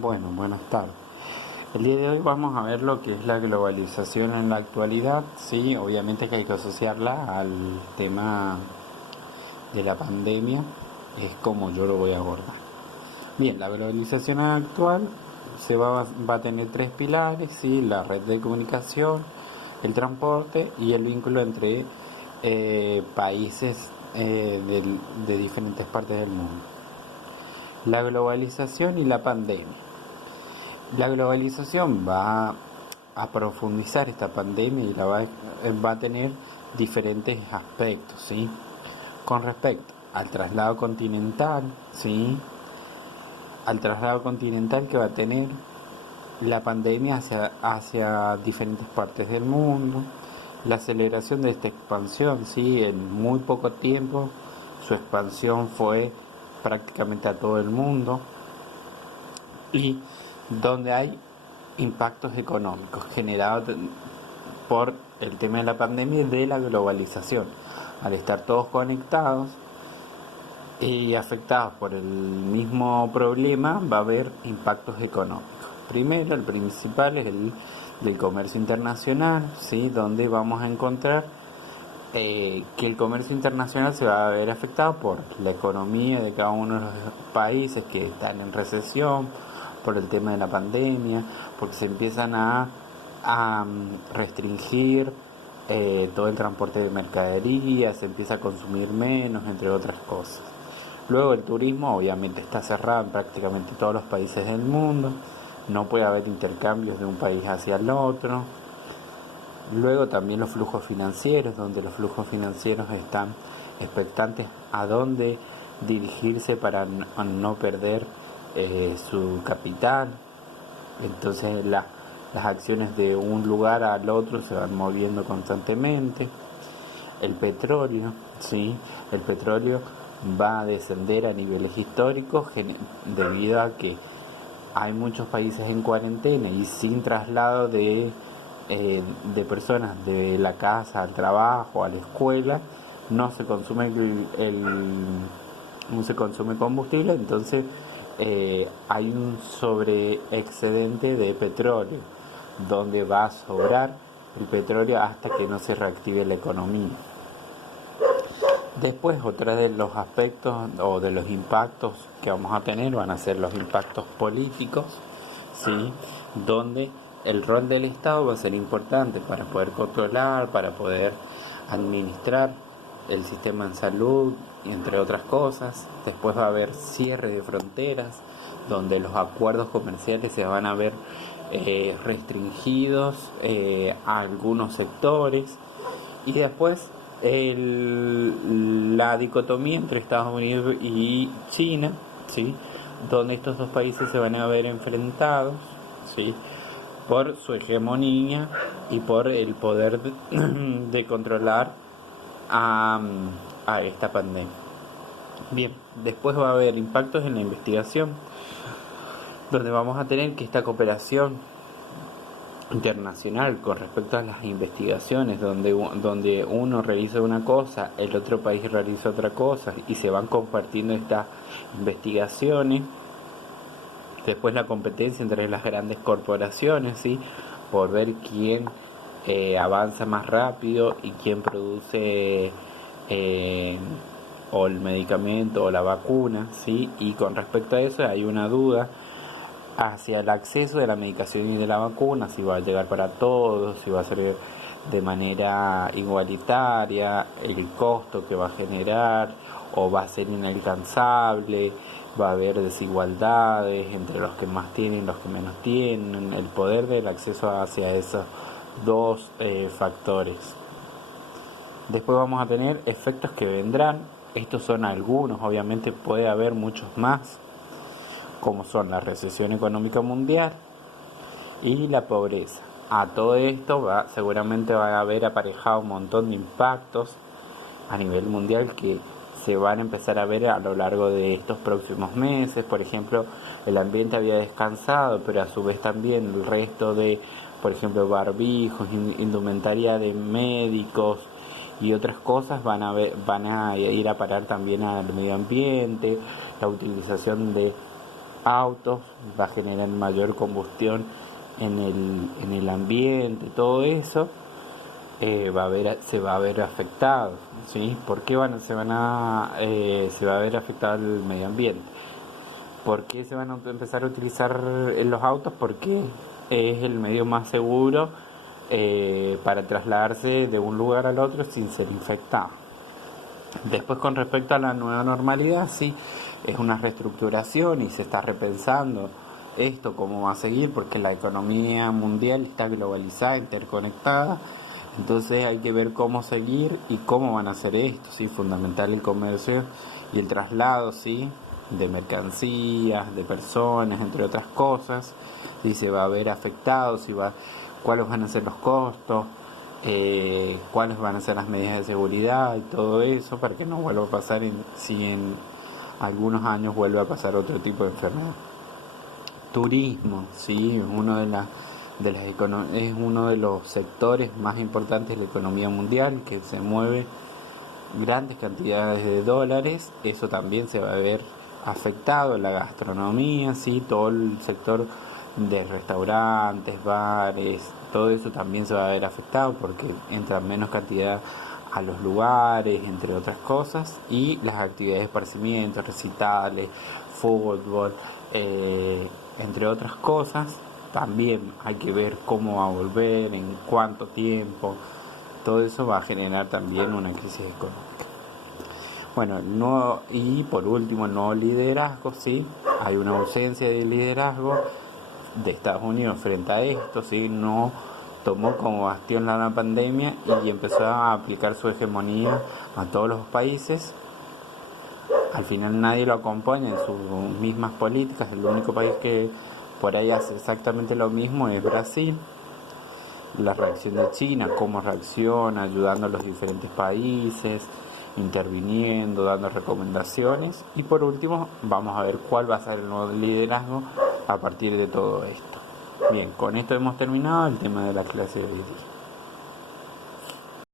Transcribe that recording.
Bueno, buenas tardes. El día de hoy vamos a ver lo que es la globalización en la actualidad. Sí, obviamente que hay que asociarla al tema de la pandemia, es como yo lo voy a abordar. Bien, la globalización actual va a tener tres pilares, ¿sí? La red de comunicación, el transporte y el vínculo entre países de diferentes partes del mundo. La globalización y la pandemia. La globalización va a profundizar esta pandemia y va a tener diferentes aspectos, ¿sí? Con respecto al traslado continental, ¿sí? Al traslado continental que va a tener la pandemia hacia diferentes partes del mundo, la aceleración de esta expansión, ¿sí? En muy poco tiempo su expansión fue prácticamente a todo el mundo y donde hay impactos económicos generados por el tema de la pandemia y de la globalización. Al estar todos conectados y afectados por el mismo problema, va a haber impactos económicos. Primero, el principal es el del comercio internacional, ¿sí? Donde vamos a encontrar que el comercio internacional se va a ver afectado por la economía de cada uno de los países que están en recesión, por el tema de la pandemia, porque se empiezan a restringir todo el transporte de mercaderías, se empieza a consumir menos, entre otras cosas. Luego el turismo obviamente está cerrado en prácticamente todos los países del mundo, no puede haber intercambios de un país hacia el otro. Luego también los flujos financieros, donde los flujos financieros están expectantes a dónde dirigirse para no perder su capital. Entonces las acciones de un lugar al otro se van moviendo constantemente. El petróleo, ¿sí? El petróleo va a descender a niveles históricos debido a que hay muchos países en cuarentena y sin traslado de personas de la casa al trabajo, a la escuela, no se consume no se consume combustible, entonces hay un sobreexcedente de petróleo, donde va a sobrar el petróleo hasta que no se reactive la economía. Después, otro de los aspectos o de los impactos que vamos a tener van a ser los impactos políticos, ¿sí? Donde el rol del Estado va a ser importante para poder controlar, para poder administrar el sistema de salud, entre otras cosas. Después va a haber cierre de fronteras, donde los acuerdos comerciales se van a ver restringidos a algunos sectores. Y después la dicotomía entre Estados Unidos y China, ¿sí? Donde estos dos países se van a ver enfrentados, ¿sí? Por su hegemonía y por el poder de controlar a esta pandemia. Bien, después va a haber impactos en la investigación, donde vamos a tener que esta cooperación internacional con respecto a las investigaciones, donde uno realiza una cosa, el otro país realiza otra cosa y se van compartiendo estas investigaciones. Después la competencia entre las grandes corporaciones, ¿sí? Por ver quién avanza más rápido y quién produce o el medicamento o la vacuna, ¿sí? Y con respecto a eso hay una duda hacia el acceso de la medicación y de la vacuna, si va a llegar para todos, si va a ser de manera igualitaria, el costo que va a generar o va a ser inalcanzable, va a haber desigualdades entre los que más tienen y los que menos tienen, el poder del acceso hacia esos dos factores. Después vamos a tener efectos que vendrán, estos son algunos, obviamente puede haber muchos más, como son la recesión económica mundial y la pobreza. A todo esto seguramente va a haber aparejado un montón de impactos a nivel mundial que se van a empezar a ver a lo largo de estos próximos meses. Por ejemplo, el ambiente había descansado, pero a su vez también el resto de, por ejemplo, barbijos, indumentaria de médicos y otras cosas van a ir a parar también al medio ambiente, la utilización de autos, va a generar mayor combustión en el ambiente, todo eso se va a ver afectado, ¿sí? ¿Por qué se va a ver afectado el medio ambiente? ¿Por qué se van a empezar a utilizar los autos? Porque es el medio más seguro para trasladarse de un lugar al otro sin ser infectado. Después, con respecto a la nueva normalidad, sí, es una reestructuración y se está repensando esto, cómo va a seguir, porque la economía mundial está globalizada, interconectada, entonces hay que ver cómo seguir y cómo van a hacer esto, sí, fundamental el comercio y el traslado, sí, de mercancías, de personas, entre otras cosas, si se va a ver afectado, cuáles van a ser los costos, cuáles van a ser las medidas de seguridad y todo eso para que no vuelva a pasar si en algunos años vuelve a pasar otro tipo de enfermedad. Turismo, sí, es uno de los sectores más importantes de la economía mundial, que se mueve grandes cantidades de dólares. Eso también se va a ver afectado. La gastronomía, sí, todo el sector de restaurantes, bares, todo eso también se va a ver afectado porque entra menos cantidad a los lugares, entre otras cosas, y las actividades de esparcimiento, recitales, fútbol, entre otras cosas. También hay que ver cómo va a volver, en cuánto tiempo. Todo eso va a generar también una crisis económica. Bueno, y por último, el nuevo liderazgo, sí, hay una ausencia de liderazgo de Estados Unidos frente a esto, sí, no tomó como bastión la pandemia y empezó a aplicar su hegemonía a todos los países. Al final nadie lo acompaña en sus mismas políticas. El único país que por ahí hace exactamente lo mismo es Brasil. La reacción de China, cómo reacciona, ayudando a los diferentes países, interviniendo, dando recomendaciones. Y por último, vamos a ver cuál va a ser el nuevo liderazgo a partir de todo esto. Bien, con esto hemos terminado el tema de la clase de hoy día.